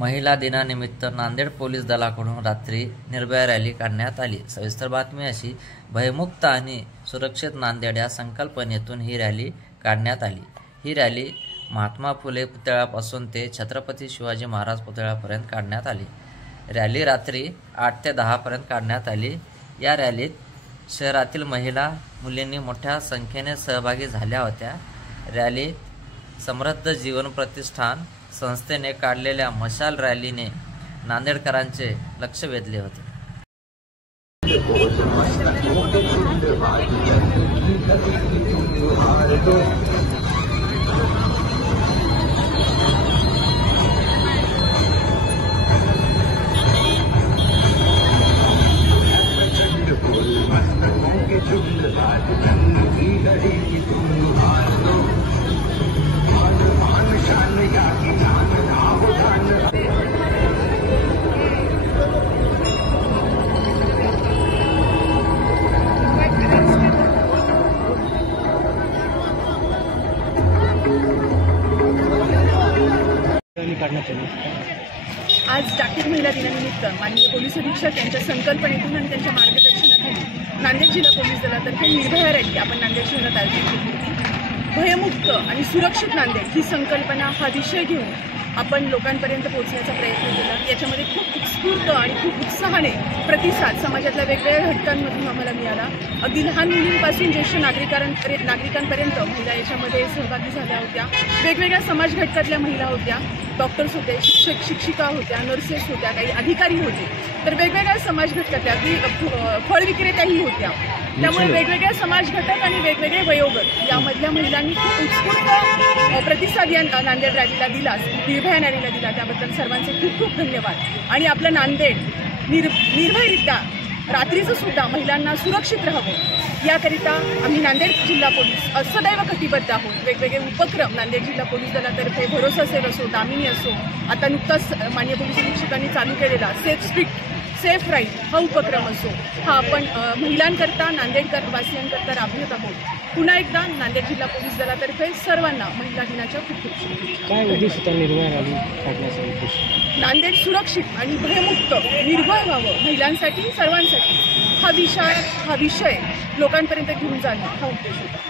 महिला दिनानिमित्त नांदेड पोलीस दलाकडून रात्री निर्भया रॅली काढण्यात आली। सविस्तर बातमी अशी, भयमुक्त आणि सुरक्षित नांदेड या संकल्पनेतून ही रॅली काढण्यात आली। ही रॅली महात्मा फुले पुतळ्यापासून ते छत्रपती शिवाजी महाराज पुतळ्यापर्यंत काढण्यात आली। रॅली रात्री 8 ते 10 पर्यंत काढण्यात आली। या रॅलीत शहरातील महिला मुलींनी मोठ्या संख्येने सहभागी झाल्या होत्या। रॅलीत समृद्ध जीवन प्रतिष्ठान संस्थेने काढलेल्या मशाल रॅलीने नांदेडकरांचे लक्ष वेधले होते। आज जागतिक महिला दिनानिमित्त माननीय पोलीस अधीक्षक यांच्या संकल्पनेतून आणि त्यांच्या मार्गदर्शनाखाली नांदेड जिल्हा पोलीस दलातर्फे निर्भया रॅली आपण नांदेड शहरात आयोजित केली होती। भयमुक्त आणि सुरक्षित नांदेड ही संकल्पना, हा विषय घेऊन आपण लोकांपर्यंत पोहोचण्याचा प्रयत्न केला। याच्यामध्ये खूप उत्स्फूर्त आणि खूप उत्साहाने प्रतिसाद समाजातल्या वेगवेगळ्या घटकांमधून आम्हाला मिळाला। अगदी लहान मुलींपासून ज्येष्ठ नागरिकांपर्यंत महिला याच्यामध्ये सहभागी झाल्या होत्या। वेगवेगळ्या समाज घटकातल्या महिला होत्या, डॉक्टर्स होते, शिक्षक शिक्षिका होत्या, नर्सेस होत्या, काही अधिकारी होते, तर वेगवेगळ्या समाज घटकातल्या अगदी फळ विक्रेत्याही होत्या। त्यामुळे वेगवेगळ्या समाज घटक आणि वेगवेगळे वयोगट यामधल्या महिलांनी खूप उत्स्फूर्त प्रतिसाद या नांदेड रॅलीला दिला, निर्भया रॅलीला दिला। त्याबद्दल सर्वांचे खूप खूप धन्यवाद। आणि आपलं नांदेड निर्भयरित्या रात्रीचं सुद्धा महिलांना सुरक्षित राहावं याकरिता आम्ही नांदेड जिल्हा पोलीस सदैव कटिबद्ध आहोत। वेगवेगळे उपक्रम नांदेड जिल्हा पोलीस दलातर्फे भरोसा सेल असो, दामिनी असो, आता नुकताच माननीय पोलीस अधीक्षकांनी चालू केलेला सेफ स्ट्रीट सेफ राईड हा उपक्रम असो, हा आपण महिलांकरता नांदेडकर वासियांकरता राबवत आहोत। पुन्हा एकदा नांदेड जिल्हा पोलीस दलातर्फे सर्वांना महिला दिनाच्या खूप खूप शुभेच्छा। काय उद्देश होता निर्भया रॅली काढण्याचा उद्देश? नांदेड सुरक्षित आणि भयमुक्त निर्भय व्हावं महिलांसाठी, सर्वांसाठी हा विषय लोकांपर्यंत घेऊन जाणं हा उद्देश होता।